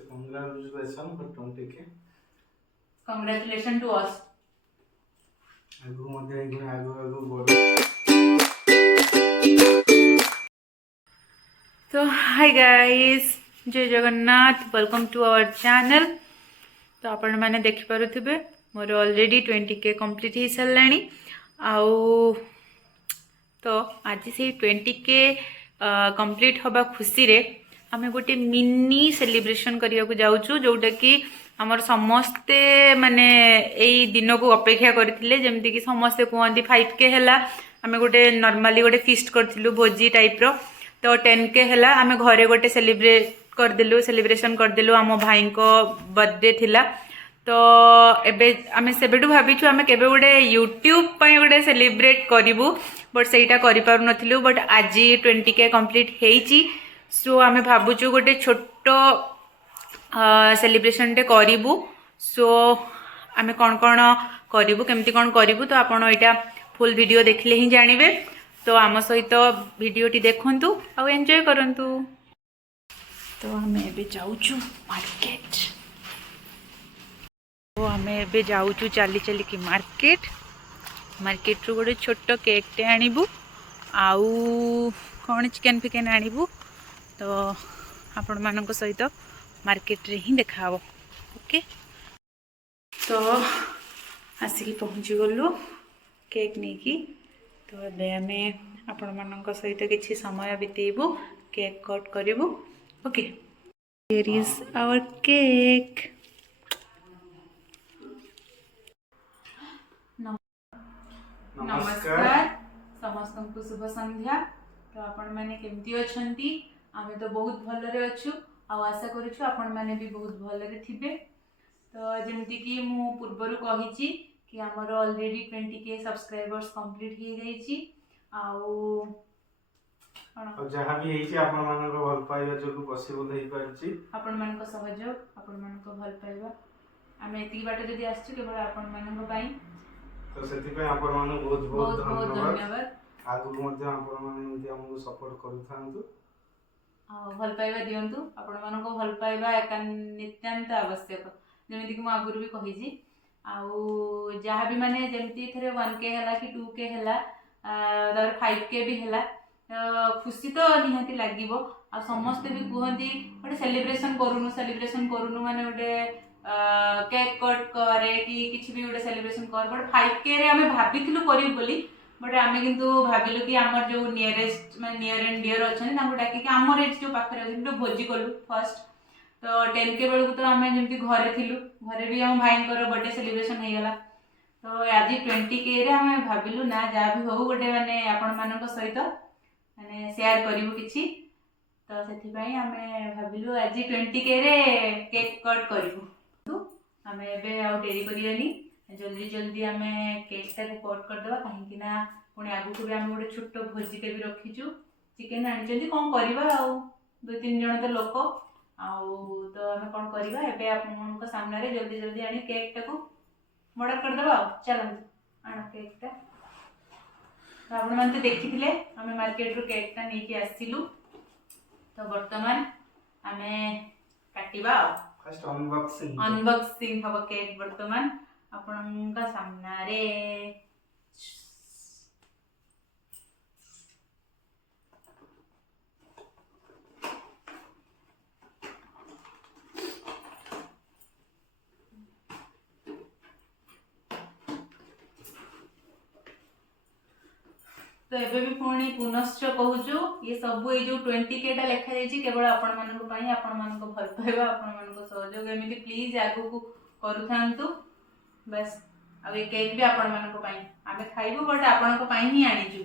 So congratulations for 20K. Congratulations to us. आगु मध्ये आगु आगु बड़। So hi guys, जय Jagannath, welcome to our channel. तो आपण मैंने देखि पारुथिबे मोर ऑलरेडी 20K कंप्लीट हो साराणी। आउ तो आज से 20K कंप्लीट होबा खुशी रे आमे गोटे मिनी सेलिब्रेशन करिया को जाउछु, जोटा कि आमर समस्ते माने एई दिन को अपेक्षा करथिले। जेमति कि समस्ते कहंती 5K हैला आमे गोटे नॉर्मली गोटे फीस्ट करथिलु भोजी टाइप रो। तो 10K हैला आमे घरे गोटे सेलिब्रेशन करदेलु। आम भाई को बर्थडे थिला। तो एबे आमे सेबेटू भाबिछु आमे केबे गोटे यूट्यूब पय गोटे सेलिब्रेट करिवु, बट सेटा करि पारु नथिलु। बट आज 20K कंप्लीट हेइची, सो आमे भाबुछु गोटे छोटो सेलिब्रेशन टे करिवु। सो आमे कोन कोन करिवु, केमती कोन करिवु, तो आपण एटा फुल वीडियो देखले ही जानिबे। तो आम सहित वीडियोटी देखंतु आ एंजॉय करंतु। तो आमे एबे जाउछु मार्केट। तो आमे एबे जाउछु चली चली की मार्केट रू गोटे छोटो केक टे आनिबु, आउ कौन चिकेन फिकेन आनिबु। तो आपण मानक सहित मार्केट रे ही देखा हो। ओके, तो आसिकी पहुँची गलु केक नहीं की। तो एबे आमे आपण मानक सहित किछि समय बितेइबु, केक कट करिवु। Okay, here is our cake. नमस्कार समस्त को शुभ संध्या। तो आपण माने केमती अछंती? आमे तो बहुत भलरे अछु, आ आशा करूछु आपण माने भी बहुत भलरे थिबे। तो जेमती कि मु पूर्वरु कहिची कि हमर ऑलरेडी 20K सब्सक्राइबर्स कंप्लीट हो जाईची। आउ जहाँ भी हेची आपण मानक भल पाइबा जो पॉसिबल हेई पारची। आपण मानक सहयोग, आपण मानक भल पाइबा आमे एती बाटे जदी आछी केवल आपण मानक पई। तो सेति पे आपण मानक बहुत बहुत धन्यवाद। आगु मध्ये आपण माने एमती हमहु सपोर्ट करूथांतु, भल पाइबा दियंतु। आपण मानक भल पाइबा एका नित्यांत आवश्यक। जेमति कि मु आगुरु भी कहिजी, आउ जहाँ भी माने जेमति थरे 1K हैला कि 2K हैला, तार 5K भी हैला, खुशी तो निहाती लागिबो। आ समस्त भी कहंती गोटे सेलिब्रेशन करूनु माने गोटे केक कट करे कि किछि भी गोटे सेलिब्रेशन कर। बट 5K रे आमे भाबिथिलु करिव बोली, बट आमे किंतु भाबिलु कि हमर जो नियरेस्ट माने नियर एंड डियर अछन तांको डाकी कि हमर एज जो पाखरे अछन तो भोजी कलु फर्स्ट। तो 10K बेलु तो आमे जेमति घरे थिलु, घरे भी हम भाई को बर्थडे सेलिब्रेशन हे गला। तो आज 20K रे आमे भाबिलु ना जा भी हो गोटे माने आपण मानक सहित माने शेयर करिवु किछि। तो सेथि पई आमे भाबिलु आज 20K रे केक कट करिवु। तो आमे एबे आ डेरी करियानी, जल्दी जल्दी आमे केक टा को कट कर देबा। काहे कि ना पुणी आगु को भी आमे गोटे छोटो भोजी टे भी रखिचु। चिकन आनिचंती कोन करबा, आउ 2-3 जण तो लोक, आउ तो आमे कोन करबा एबे आपन सामने रे जल्दी जल्दी आनी केक टा को मर्डर कर देबा। चलो आना केक टा। तो आपण मन तो देखिथिले आमे मार्केट रो केक टा नेकी आसिलु। तो वर्तमान आमे काटिबा। फर्स्ट अनबॉक्सिंग हबो केक वर्तमान आपण का सामना रे। तो एबे भी पुणी पुनश्च कहूचु, ये सब ये जो 20K टा लेखा जाइछि केवल आपण मानको पई, आपण मानको भल पाइबा, आपण मानको सहयोग एमिति प्लीज आगु को करूथांतु। बस आ ये केक भी आपण मानको पई आमे खाइबो, बट आपण को पई ही आनिजु।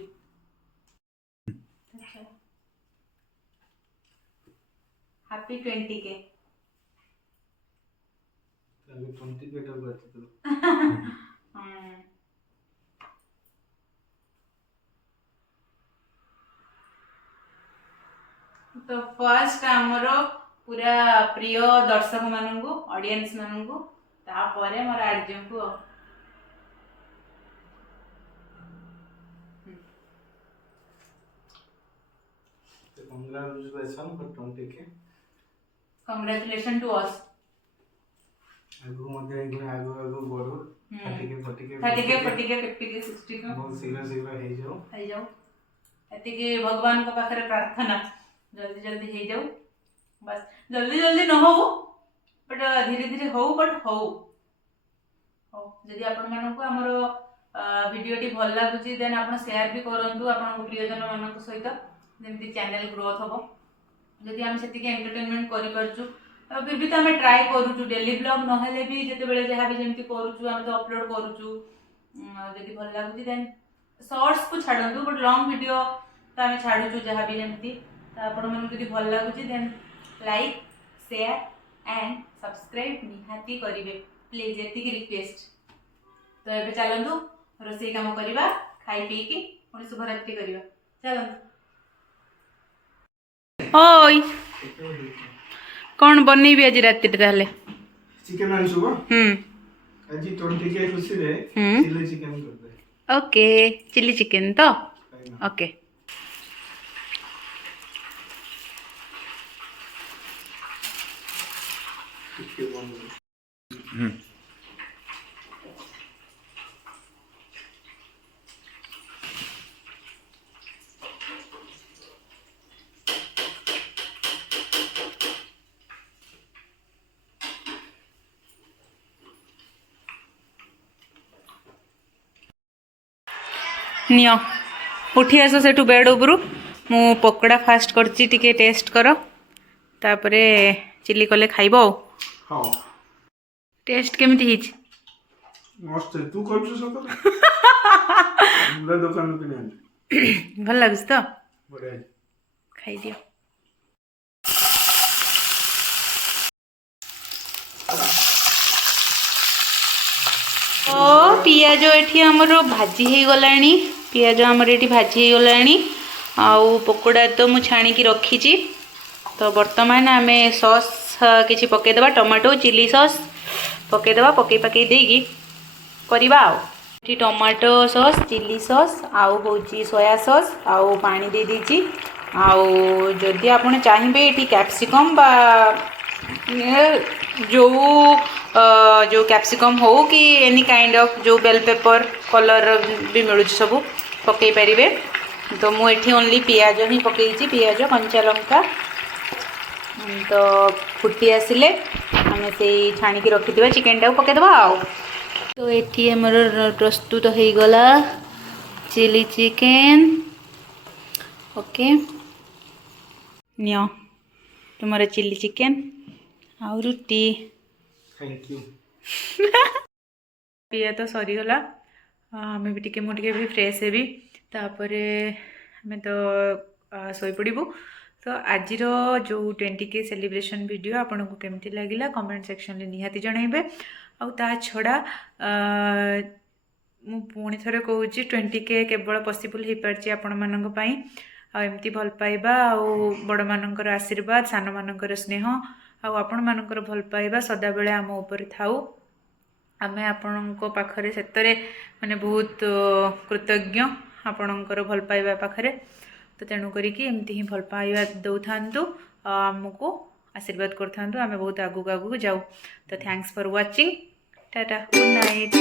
Happy 20K। अभी 20K टा बात तो तो फर्स्ट आमर पूरा प्रिय दर्शक मानू ऑडियंस मानू, तापर मोर आर्जन को congratulations for 20K। Congratulations to us. आगु मध्ये एकदम आगु बढ़ो 30K 40K 30K 40K 50K 60K बहुत शीघ्र हे जाओ एतिके भगवान को पाखरे प्रार्थना जल्दी जल्दी हे जाऊ बस जल्दी जल्दी न हो बट धीरे धीरे हो बट हो जदि आपण मानक हमर वीडियो टी भल लागुची देन आपण शेयर भी करंतु आपण प्रियजन मानक सहित जेमति चैनल ग्रोथ हो जदि हम सेतिके एंटरटेनमेंट करि परचु फिर भी तो आम ट्राए करूँ डेली ब्लॉग नहेले भी जिते जहाँ भी जमी करूँ आम तो अपलोड करूँ जदि भल लगुच देन शॉर्ट्स को छाड़ू बट लॉन्ग वीडियो तो आम छाड़ू जहाँ भी जमी आपण मन जब भल लगुच then like share and subscribe निहाती करेंगे प्लीज ये रिक्वेस्ट तो ये चलतु रोसई कम करवा खाई पी कि पुणी शुभरात्रि करवा चलतु ओय कौन बनैबी आज राति ताले चिकन आनसुबो आज 20K खुशी रे चिली चिकन कर दे ओके चिली चिकन तो ओके नियो उठी आस से बेड उपरू मु पकोड़ा फास्ट करची टिके टेस्ट कर तापरे चिली कले खाइबो हां टेस्ट केमिति हिच मस्त तू करछु सतो हमरा दुकान पे नहीं भल लागस तो बढ़िया खाई दियो ओ पियाज एठी हमर भाजी हे गलानी पियाज हमर एठी भाजी हे गलानी आउ पकोड़ा तो मु छाणी की रखी छी तो वर्तमान आमे सॉस किछि पके देबा टमाटो चिली सॉस पके देबा पके देगी करबा आ एठी टमाटो सॉस चिली सॉस आउ होची सोया सॉस आउ पानी दे दीची आउ जदि आपण चाहिबे एठी कैप्सिकम बा जो कैप्सिकम हो कि एनी काइंड ऑफ जो बेल पेपर कलर भी मिलूँ सब पकई पारे तो मुझे ओनली पियाज ही पकई पियाज कंचा लंका तो फुटी आसिले आम से छाणिकी रखी चिकेन टाक पकईदे आओ तो ये मोर प्रस्तुत हो गला चिली चिकेन ओके नियो तुम्हारा चिली चिकेन आउ रुटी थैंक यू पिया तो सरीगला आम भी टिके मुझे भी फ्रेश हेबी तापरे आम तो शोपड़ू तो आज जो 20K सेलिब्रेशन वीडियो आपन को केमती लगिला कमेंट सेक्शन में निहाती जनइबे आ ता छड़ा मु पुणी थरे कहूँ 20K केवल पॉसिबल हो पार्ची आपण मानक पई आ एमती भल पाइबा आ बड़ मानकर आशीर्वाद सान मानकर स्नेह आपण मानकर भल पाइबा सदा बेले आम ऊपर थाउ आमे आपणको पाखरे सेतरे माने बहुत कृतज्ञ आपणकर भल पाइबा पाखरे तो तेणु करिकी एमती ही भल पाइबा दौथांतु आमको आशीर्वाद करथांतु आमे बहुत आगु आगु जाऊ तो thanks for watching tata good night.